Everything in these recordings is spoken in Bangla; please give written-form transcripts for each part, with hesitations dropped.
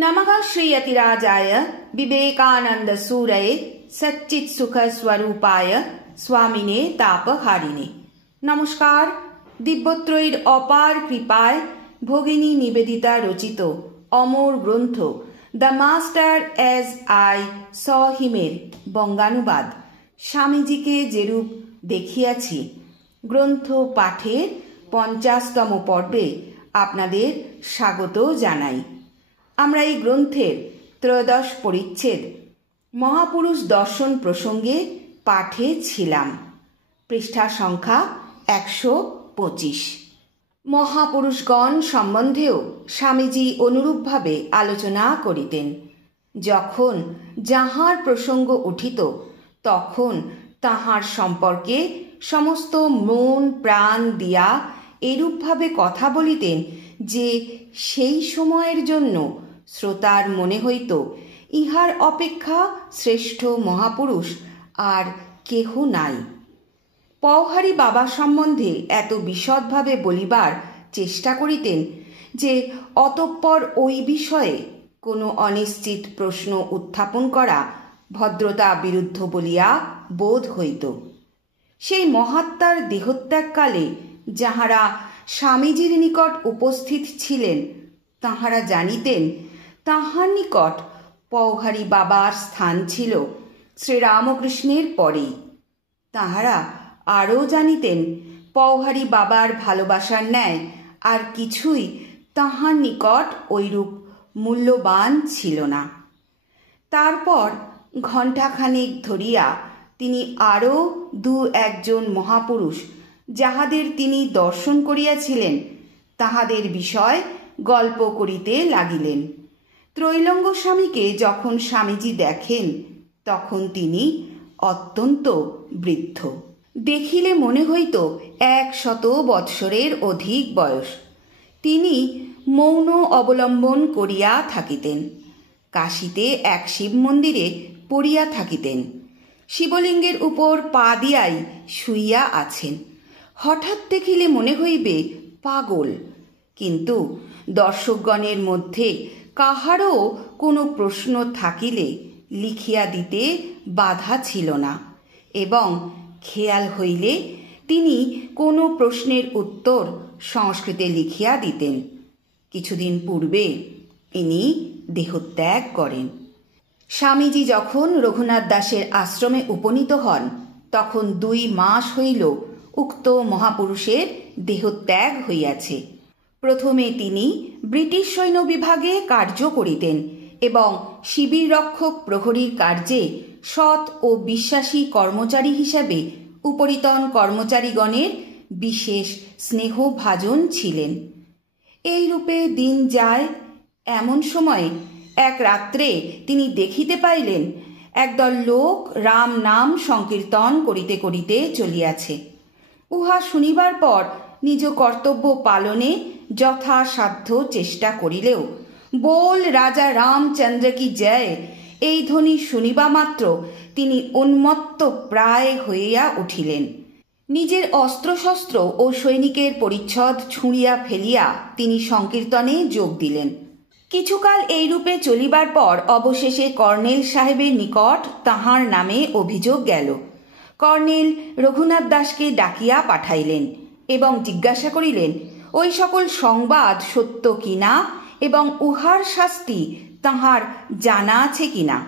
नमः श्रीयतिराजाय विवेकानन्दसूरये सच्चित्सुखस्वरूपाय स्वामिने तापहारिणे। नमस्कार। दिव्यत्रयীর অপার কৃপায় ভগিনী নিবেদিতা রচিত অমর গ্রন্থ the master as I saw হিমের বঙ্গানুবাদ স্বামীজিকে যেরূপ দেখিয়াছি গ্রন্থ পাঠের 50তম পর্বে আপনাদের স্বাগত জানাই। আমরা এই গ্রন্থের ত্রয়োদশ পরিচ্ছেদ মহাপুরুষ দর্শন প্রসঙ্গে পাঠে ছিলাম। পৃষ্ঠা সংখ্যা 125। মহাপুরুষগণ সম্বন্ধেও স্বামীজি অনুরূপভাবে আলোচনা করিতেন। যখন যাহার প্রসঙ্গ উঠিত তখন তাহার সম্পর্কে সমস্ত মন প্রাণ দিয়া এরূপভাবে কথা বলিতেন যে সেই সময়ের জন্য শ্রোতার মনে হইত ইহার অপেক্ষা শ্রেষ্ঠ মহাপুরুষ আর কেহ নাই। পওহারী বাবা সম্বন্ধে এত বিশদভাবে বলিবার চেষ্টা করিতেন যে অতঃপর ওই বিষয়ে কোনো অনিশ্চিত প্রশ্ন উত্থাপন করা ভদ্রতা বিরুদ্ধ বলিয়া বোধ হইত। সেই মহাত্মার দেহত্যাগকালে যাহারা স্বামীজির নিকট উপস্থিত ছিলেন তাহারা জানিতেন তাহার নিকট পওহারী বাবার স্থান ছিল শ্রীরামকৃষ্ণের পরেই। তাহারা আরও জানিতেন পওহারী বাবার ভালোবাসার ন্যায় আর কিছুই তাহার নিকট ঐরূপ মূল্যবান ছিল না। তারপর ঘণ্টাখানেক ধরিয়া তিনি আরও একজন মহাপুরুষ যাহাদের তিনি দর্শন করিয়াছিলেন তাহাদের বিষয় গল্প করিতে লাগিলেন। ত্রৈলঙ্গ স্বামীকে যখন স্বামীজি দেখেন তখন তিনি অত্যন্ত বৃদ্ধ। দেখিলে মনে হইত 100 বৎসরের অধিক বয়স। তিনি মৌন অবলম্বন করিয়া থাকিতেন। কাশীতে এক শিব মন্দিরে পড়িয়া থাকিতেন। শিবলিঙ্গের উপর পা দিয়াই শুইয়া আছেন। হঠাৎ দেখিলে মনে হইবে পাগল, কিন্তু দর্শকগণের মধ্যে কাহারও কোনো প্রশ্ন থাকিলে লিখিয়া দিতে বাধা ছিল না এবং খেয়াল হইলে তিনি কোনো প্রশ্নের উত্তর সংস্কৃতে লিখিয়া দিতেন। কিছুদিন পূর্বে ইনি দেহত্যাগ করেন। স্বামীজি যখন রঘুনাথ দাসের আশ্রমে উপনীত হন তখন 2 মাস হইল উক্ত মহাপুরুষের দেহত্যাগ হইয়াছে। প্রথমে তিনি ব্রিটিশ সৈন্য বিভাগে কার্য করিতেন এবং শিবির রক্ষক প্রহরীর কার্যে সৎ ও বিশ্বাসী কর্মচারী হিসাবে উপরিতন কর্মচারীগণের বিশেষ স্নেহভাজন ছিলেন। এই রূপে দিন যায়। এমন সময় এক রাত্রে তিনি দেখিতে পাইলেন একদল লোক রাম নাম সংকীর্তন করিতে করিতে চলিয়াছে। উহা শুনিবার পর নিজ কর্তব্য পালনে যথাসাধ্য চেষ্টা করিলেও বল রাজা রামচন্দ্র কি জয় এই ধ্বনি শুনিবা মাত্র তিনি উন্মত্ত প্রায় হইয়া উঠিলেন। নিজের অস্ত্রশস্ত্র ও সৈনিকের পরিচ্ছদ ছুঁড়িয়া ফেলিয়া তিনি সংকীর্তনে যোগ দিলেন। কিছুকাল এইরূপে চলিবার পর অবশেষে কর্নেল সাহেবের নিকট তাহার নামে অভিযোগ গেল। কর্নেল রঘুনাথ দাসকে ডাকিয়া পাঠাইলেন এবং জিজ্ঞাসা করিলেন ওই সকল সংবাদ সত্য কিনা এবং উহার শাস্তি তাহার জানা আছে কিনা।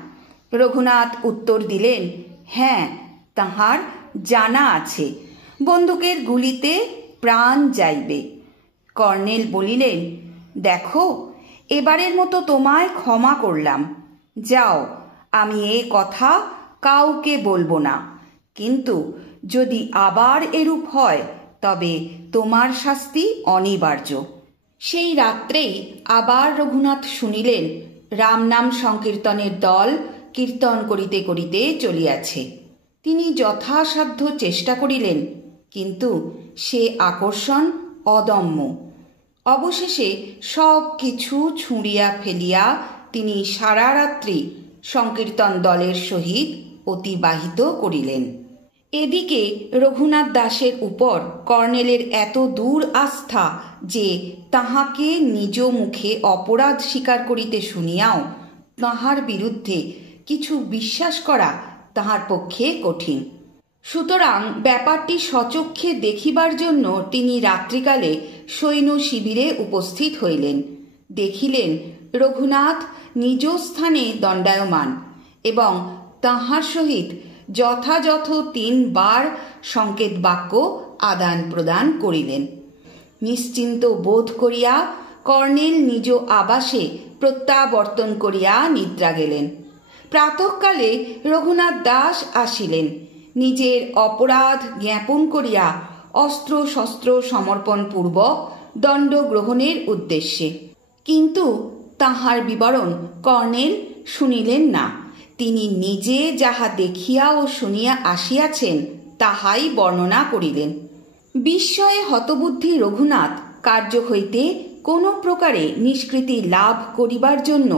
রঘুনাথ উত্তর দিলেন, হ্যাঁ, তাহার জানা আছে। বন্দুকের গুলিতে প্রাণ যাইবে। কর্নেল বলিলেন, দেখো, এবারের মতো তোমায় ক্ষমা করলাম। যাও, আমি এ কথা কাউকে বলবো না, কিন্তু যদি আবার এরূপ হয় তবে তোমার শাস্তি অনিবার্য। সেই রাত্রেই আবার রঘুনাথ শুনিলেন রামনাম সংকীর্তনের দল কীর্তন করিতে করিতে চলিয়াছে। তিনি যথাসাধ্য চেষ্টা করিলেন, কিন্তু সে আকর্ষণ অদম্য। অবশেষে সব কিছু ছুঁড়িয়া ফেলিয়া তিনি সারা রাত্রি সংকীর্তন দলের সহিত অতিবাহিত করিলেন। এদিকে রঘুনাথ দাসের উপর কর্নেলের এত দূর আস্থা যে তাহাকে নিজ মুখে অপরাধ স্বীকার করিতে শুনিয়াও তাহার বিরুদ্ধে কিছু বিশ্বাস করা তাহার পক্ষে কঠিন। সুতরাং ব্যাপারটি সচক্ষে দেখিবার জন্য তিনি রাত্রিকালে সৈন্য শিবিরে উপস্থিত হইলেন। দেখিলেন রঘুনাথ নিজ স্থানে দণ্ডায়মান এবং তাহার সহিত যথাযথ 3 বার সংকেত বাক্য আদান প্রদান করিলেন। নিশ্চিন্ত বোধ করিয়া কর্নেল নিজ আবাসে প্রত্যাবর্তন করিয়া নিদ্রা গেলেন। প্রাতঃকালে রঘুনাথ দাস আসিলেন নিজের অপরাধ জ্ঞাপন করিয়া অস্ত্র শস্ত্র সমর্পণ পূর্বক দণ্ড গ্রহণের উদ্দেশ্যে, কিন্তু তাহার বিবরণ কর্নেল শুনিলেন না। তিনি নিজে যাহা দেখিয়া ও শুনিয়া আসিয়াছেন তাহাই বর্ণনা করিলেন। বিস্ময়ে হতবুদ্ধি রঘুনাথ কার্য হইতে কোনো প্রকারে নিষ্কৃতি লাভ করিবার জন্য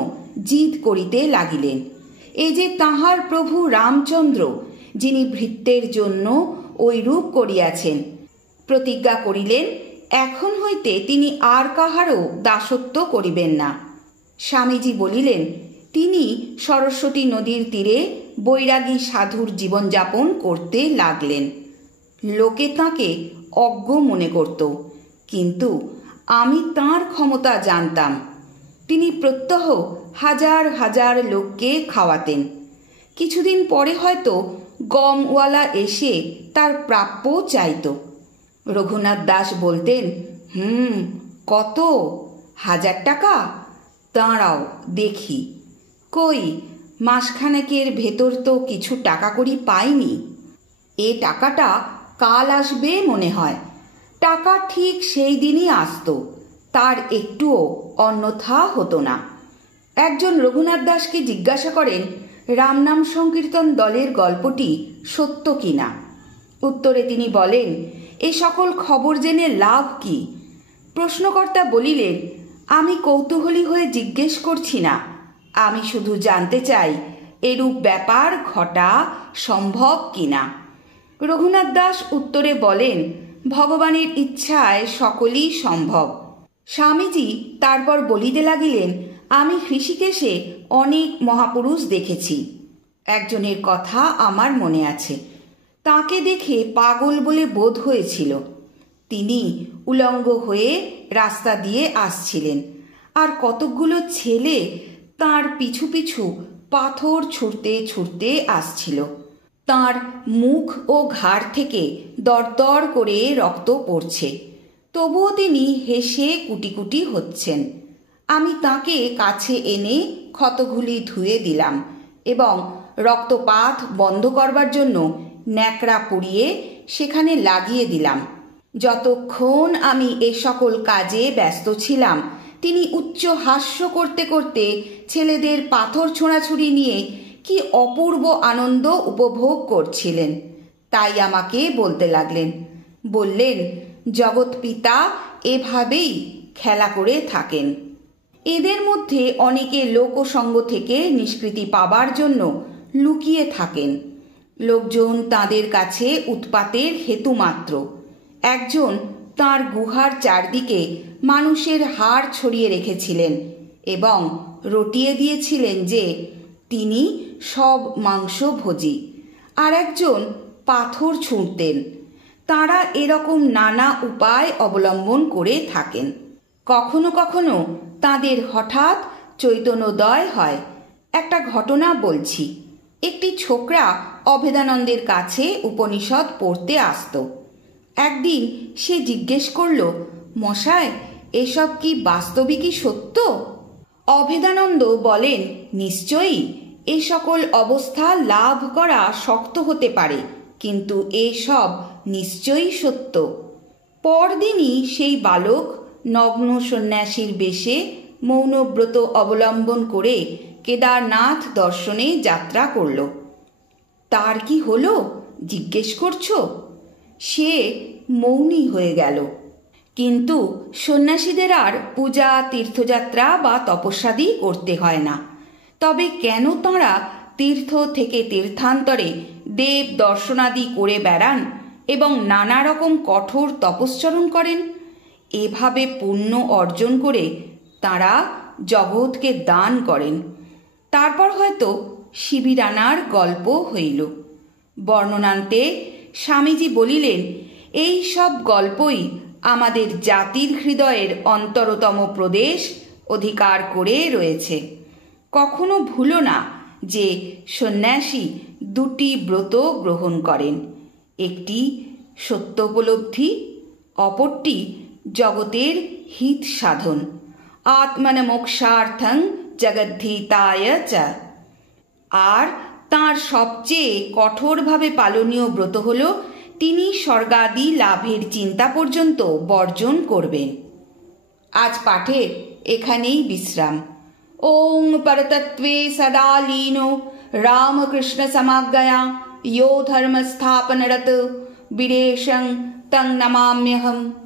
জিদ করিতে লাগিলেন। এই যে তাহার প্রভু রামচন্দ্র, যিনি ভৃত্যের জন্য ওই রূপ করিয়াছেন, প্রতিজ্ঞা করিলেন এখন হইতে তিনি আর কাহারও দাসত্ব করিবেন না। স্বামীজি বলিলেন তিনি সরস্বতী নদীর তীরে বৈরাগী সাধুর জীবনযাপন করতে লাগলেন। লোকে তাঁকে অজ্ঞ মনে করত, কিন্তু আমি তাঁর ক্ষমতা জানতাম। তিনি প্রত্যহ হাজার হাজার লোককে খাওয়াতেন। কিছুদিন পরে হয়তো গমওয়ালা এসে তার প্রাপ্য চাইত। রঘুনাথ দাস বলতেন, কত? 1000 টাকা? দাঁড়াও দেখি। কই, মাসখানেকের ভেতর তো কিছু টাকা কড়ি পাইনি। এ টাকাটা কাল আসবে মনে হয়। টাকা ঠিক সেই দিনই আসত, তার একটুও অন্যথা হতো না। একজন রঘুনাথ দাসকে জিজ্ঞাসা করেন রামনাম সংকীর্তন দলের গল্পটি সত্য কিনা। উত্তরে তিনি বলেন, এ সকল খবর জেনে লাভ কি? প্রশ্নকর্তা বলিলেন, আমি কৌতূহলী হয়ে জিজ্ঞেস করছি না, আমি শুধু জানতে চাই এরূপ ব্যাপার ঘটা সম্ভব কিনা। রঘুনাথ দাস উত্তরে বলেন, ভগবানের ইচ্ছায় সকলই সম্ভব। স্বামীজি তারপর বলিতে লাগিলেন, আমি হৃষিকেশে অনেক মহাপুরুষ দেখেছি। একজনের কথা আমার মনে আছে। তাকে দেখে পাগল বলে বোধ হয়েছিল। তিনি উলঙ্গ হয়ে রাস্তা দিয়ে আসছিলেন, আর কতকগুলো ছেলে তার পিছু পিছু পাথর ছুঁড়তে ছুঁড়তে আসছিল। তার মুখ ও ঘাড় থেকে দরদর করে রক্ত পড়ছে, তবুও তিনি হেসে কুটি কুটি হচ্ছেন। আমি তাকে কাছে এনে ক্ষতগুলি ধুয়ে দিলাম এবং রক্তপাত বন্ধ করবার জন্য ন্যাকড়া পুড়িয়ে সেখানে লাগিয়ে দিলাম। যতক্ষণ আমি এ সকল কাজে ব্যস্ত ছিলাম, তিনি উচ্চ হাস্য করতে করতে ছেলেদের পাথর ছোঁড়াছুড়ি নিয়ে কি অপূর্ব আনন্দ উপভোগ করছিলেন। তাই আমাকে বলতে লাগলেন, বললেন, জগৎ পিতা এভাবেই খেলা করে থাকেন। এদের মধ্যে অনেকে লোকসঙ্গ থেকে নিষ্কৃতি পাবার জন্য লুকিয়ে থাকেন। লোকজন তাদের কাছে উৎপাতের হেতু মাত্র। একজন তার গুহার চারদিকে মানুষের হাড় ছড়িয়ে রেখেছিলেন এবং রটিয়ে দিয়েছিলেন যে তিনি সব মাংসভোজী। আর একজন পাথর ছুঁড়তেন। তাঁরা এরকম নানা উপায় অবলম্বন করে থাকেন। কখনো কখনো তাদের হঠাৎ চৈতন্যোদয় হয়। একটা ঘটনা বলছি। একটি ছোকরা অভেদানন্দের কাছে উপনিষদ পড়তে আসত। একদিন সে জিজ্ঞেস করল, মশায়, এসব কি বাস্তবিকই সত্য? অভেদানন্দ বলেন, নিশ্চয়ই। এ সকল অবস্থা লাভ করা শক্ত হতে পারে, কিন্তু এসব নিশ্চয়ই সত্য। পরদিনই সেই বালক নগ্ন সন্ন্যাসীর বেশে মৌনব্রত অবলম্বন করে কেদারনাথ দর্শনে যাত্রা করল। তার কি হলো জিজ্ঞেস করছো? সে মৌনী হয়ে গেল। কিন্তু সন্ন্যাসীদের আর পূজা, তীর্থযাত্রা বা তপস্যাদি করতে হয় না। তবে কেন তাঁরা তীর্থ থেকে তীর্থান্তরে দেব দর্শনাদি করে বেড়ান এবং নানা রকম কঠোর তপশ্চরণ করেন। এভাবে পুণ্য অর্জন করে তাঁরা জগৎকে দান করেন। তারপর হয়তো শিবির আনার গল্প হইল। বর্ণনান্তে স্বামীজি বলিলেন, এই সব গল্পই আমাদের জাতির হৃদয়ের অন্তরতম প্রদেশ অধিকার করে রয়েছে। কখনো ভুলো না যে সন্ন্যাসী দুটি ব্রত গ্রহণ করেন, একটি সত্যোপলব্ধি, অপরটি জগতের হিত সাধন। আত্মন মোক্ষার্থং জগদ্ধিতায় চ। আর তাঁর সবচেয়ে কঠোরভাবে পালনীয় ব্রত হল তিনি স্বর্গাদি লাভের চিন্তা পর্যন্ত বর্জন করবেন। আজ পাঠের এখানেই বিশ্রাম। ওং পরতত্ত্বে সদা লীনো রামকৃষ্ণ সমাজ্ঞয়া यो धर्म स्थापनरत विदेशं तं नमाम्यहम्।